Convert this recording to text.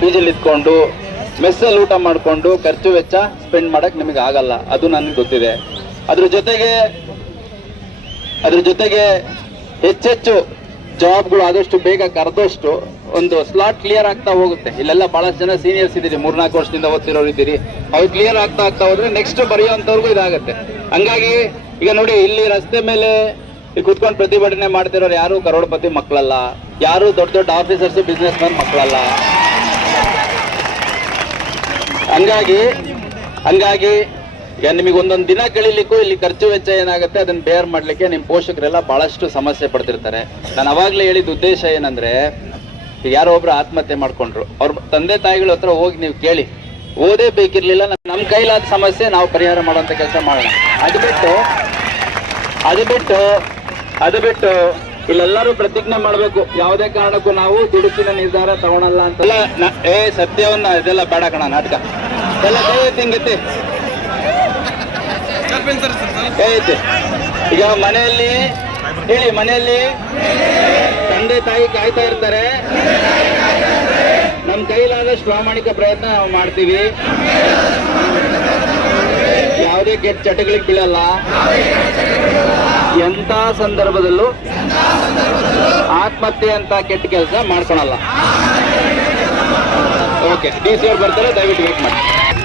ಪಿಜಿಲಿ ಇದ್ಕೊಂಡು, ಮೆಸ್ಸಲ್ಲಿ ಊಟ ಮಾಡಿಕೊಂಡು, ಖರ್ಚು ವೆಚ್ಚ ಸ್ಪೆಂಡ್ ಮಾಡಕ್ ನಿಮಗೆ ಆಗಲ್ಲ. ಅದು ನನಗೆ ಗೊತ್ತಿದೆ. ಅದ್ರ ಜೊತೆಗೆ ಅದ್ರ ಜೊತೆಗೆ ಹೆಚ್ಚೆಚ್ಚು ಜಾಬ್ಗಳು ಆದಷ್ಟು ಬೇಗ ಕರೆದಷ್ಟು ಒಂದು ಸ್ಲಾಟ್ ಕ್ಲಿಯರ್ ಆಗ್ತಾ ಹೋಗುತ್ತೆ. ಇಲ್ಲೆಲ್ಲ ಬಹಳಷ್ಟು ಜನ ಸೀನಿಯರ್ಸ್ ಇದ್ದೀರಿ. ಮೂರ್ನಾಲ್ಕು ವರ್ಷದಿಂದ ಓದ್ತಿರೋರು ಇದ್ದೀರಿ. ಅವ್ರು ಕ್ಲಿಯರ್ ಆಗ್ತಾ ಆಗ್ತಾ ಹೋದ್ರೆ ನೆಕ್ಸ್ಟ್ ಬರೆಯುವಂಥವ್ರಿಗೂ ಇದಾಗುತ್ತೆ. ಹಂಗಾಗಿ ಈಗ ನೋಡಿ, ಇಲ್ಲಿ ರಸ್ತೆ ಮೇಲೆ ಕುತ್ಕೊಂಡು ಪ್ರತಿಭಟನೆ ಮಾಡ್ತಿರೋರು ಯಾರು? ಕರೋಡ್ಪತಿ ಮಕ್ಕಳಲ್ಲ. ಯಾರು ದೊಡ್ಡ ದೊಡ್ಡ ಆಫೀಸರ್ಸ್ ಬಿಸ್ನೆಸ್ ಮ್ಯಾನ್ ಮಕ್ಕಳಲ್ಲ. ಹಂಗಾಗಿ ಹಂಗಾಗಿ ನಿಮಗೆ ಒಂದೊಂದು ದಿನ ಕಳಿಲಿಕ್ಕೂ ಇಲ್ಲಿ ಖರ್ಚು ವೆಚ್ಚ ಏನಾಗುತ್ತೆ, ಅದನ್ನ ಬೇರ್ ಮಾಡಲಿಕ್ಕೆ ನಿಮ್ಮ ಪೋಷಕರೆಲ್ಲ ಬಹಳಷ್ಟು ಸಮಸ್ಯೆ ಪಡ್ತಿರ್ತಾರೆ. ನಾನು ಅವಾಗಲೇ ಹೇಳಿದ ಉದ್ದೇಶ ಏನಂದ್ರೆ ಯಾರೋ ಒಬ್ರು ಆತ್ಮಹತ್ಯೆ ಮಾಡ್ಕೊಂಡ್ರು. ಅವ್ರ ತಂದೆ ತಾಯಿಗಳ ಹತ್ರ ಹೋಗಿ ನೀವು ಕೇಳಿ. ಓದೇ ಬೇಕಿರ್ಲಿಲ್ಲ ನಮ್ಮ ಕೈಲಾದ ಸಮಸ್ಯೆ ನಾವು ಪರಿಹಾರ ಮಾಡುವಂತ ಕೆಲಸ ಮಾಡೋಣ. ಅದು ಬಿಟ್ಟು ಅದು ಬಿಟ್ಟು ಅದು ಬಿಟ್ಟು ಇಲ್ಲೆಲ್ಲರೂ ಪ್ರತಿಜ್ಞೆ ಮಾಡಬೇಕು. ಯಾವುದೇ ಕಾರಣಕ್ಕೂ ನಾವು ದುಡುಕಿನ ನಿರ್ಧಾರ ತಗೊಳಲ್ಲ ಅಂತ. ಏ, ಸತ್ಯವನ್ನ ಇದೆಲ್ಲ ಬೇಡ ಕಣ, ನಾಟಕ. ಎಲ್ಲ ಕೈ ಎತ್ತಿ ಹಿಂಗೆತ್ತಿ ಈಗ ಮನೆಯಲ್ಲಿ, ಹೇಳಿ, ಮನೆಯಲ್ಲಿ ತಂದೆ ತಾಯಿ ಕಾಯ್ತಾ ಇರ್ತಾರೆ. ನಮ್ಮ ಕೈಲಾದಷ್ಟು ಪ್ರಾಮಾಣಿಕ ಪ್ರಯತ್ನ ನಾವು ಮಾಡ್ತೀವಿ. ಯಾವುದೇ ಕೆಟ್ಟ ಚಟಗಳಿಗೆ ಬೀಳಲ್ಲ. ಎಂತ ಸಂದರ್ಭದಲ್ಲೂ ಆತ್ಮಹತ್ಯೆ ಅಂತ ಕೆಟ್ಟ ಕೆಲಸ ಮಾಡ್ಕೊಳಲ್ಲ. ಓಕೆ ಡಿ ಸಿ ಅವ್ರು ಬರ್ತಾರೆ ದಯವಿಟ್ಟು ವೇಟ್ ಮಾಡಿ.